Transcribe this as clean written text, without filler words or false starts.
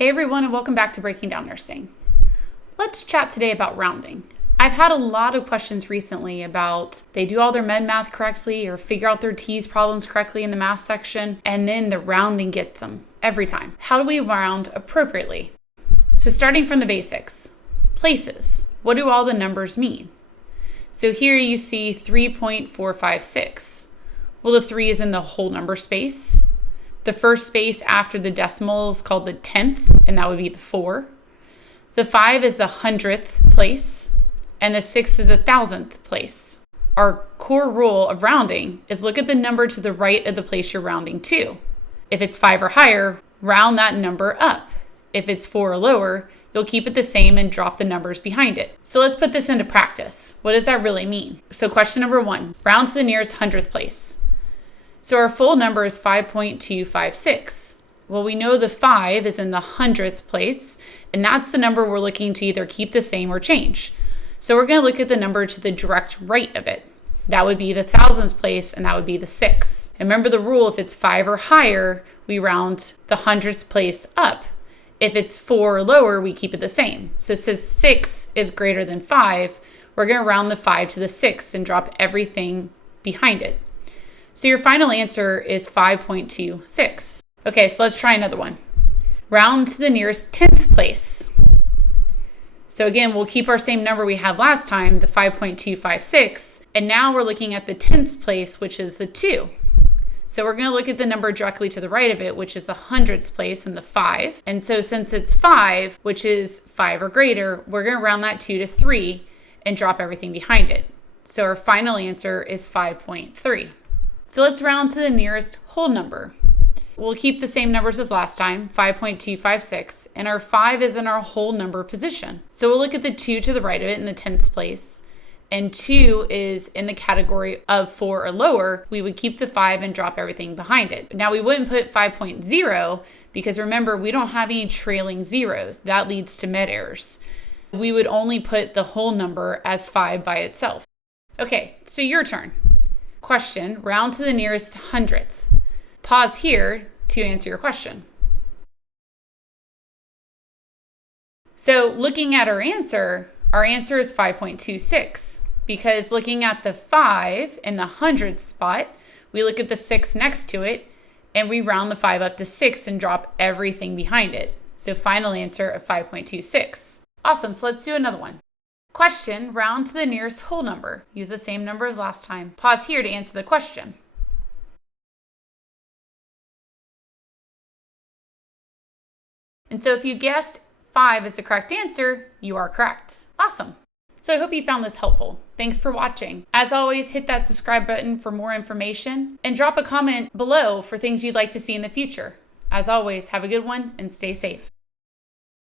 Hey everyone, and welcome back to Breaking Down Nursing. Let's chat today about rounding. I've had a lot of questions recently about they do all their med math correctly or figure out their T's problems correctly in the math section, and then the rounding gets them every time. How do we round appropriately? So starting from the basics, places. What do all the numbers mean? So here you see 3.456. Well, the 3 is in the whole number space. The first space after the decimal is called the 10th, and that would be the 4. The 5 is the 100th place, and the 6 is the 1000th place. Our core rule of rounding is look at the number to the right of the place you're rounding to. If it's 5 or higher, round that number up. If it's 4 or lower, you'll keep it the same and drop the numbers behind it. So let's put this into practice. What does that really mean? So question number 1, round to the nearest 100th place. So our full number is 5.256. Well, we know the 5 is in the 100th place, and that's the number we're looking to either keep the same or change. So we're going to look at the number to the direct right of it. That would be the thousandth place, and that would be the 6. And remember the rule, if it's 5 or higher, we round the 100th place up. If it's 4 or lower, we keep it the same. So since 6 is greater than 5, we're going to round the 5 to the 6 and drop everything behind it. So your final answer is 5.26. Okay, so let's try another one. Round to the nearest 10th place. So again, we'll keep our same number we had last time, the 5.256. And now we're looking at the 10th place, which is the 2. So we're going to look at the number directly to the right of it, which is the 100th place and the 5. And so since it's 5, which is 5 or greater, we're going to round that 2 to 3 and drop everything behind it. So our final answer is 5.3. So let's round to the nearest whole number. We'll keep the same numbers as last time, 5.256, and our 5 is in our whole number position. So we'll look at the 2 to the right of it in the 10th place, and 2 is in the category of 4 or lower. We would keep the 5 and drop everything behind it. Now we wouldn't put 5.0 because remember, we don't have any trailing zeros. That leads to med errors. We would only put the whole number as 5 by itself. Okay, so your turn. Question, round to the nearest 100th. Pause here to answer your question. So looking at our answer is 5.26 because looking at the 5 in the 100th spot, we look at the 6 next to it and we round the 5 up to 6 and drop everything behind it. So final answer of 5.26. Awesome, so let's do another one. Question, round to the nearest whole number. Use the same number as last time. Pause here to answer the question. And so if you guessed 5 is the correct answer, you are correct. Awesome. So I hope you found this helpful. Thanks for watching. As always, hit that subscribe button for more information and drop a comment below for things you'd like to see in the future. As always, have a good one and stay safe.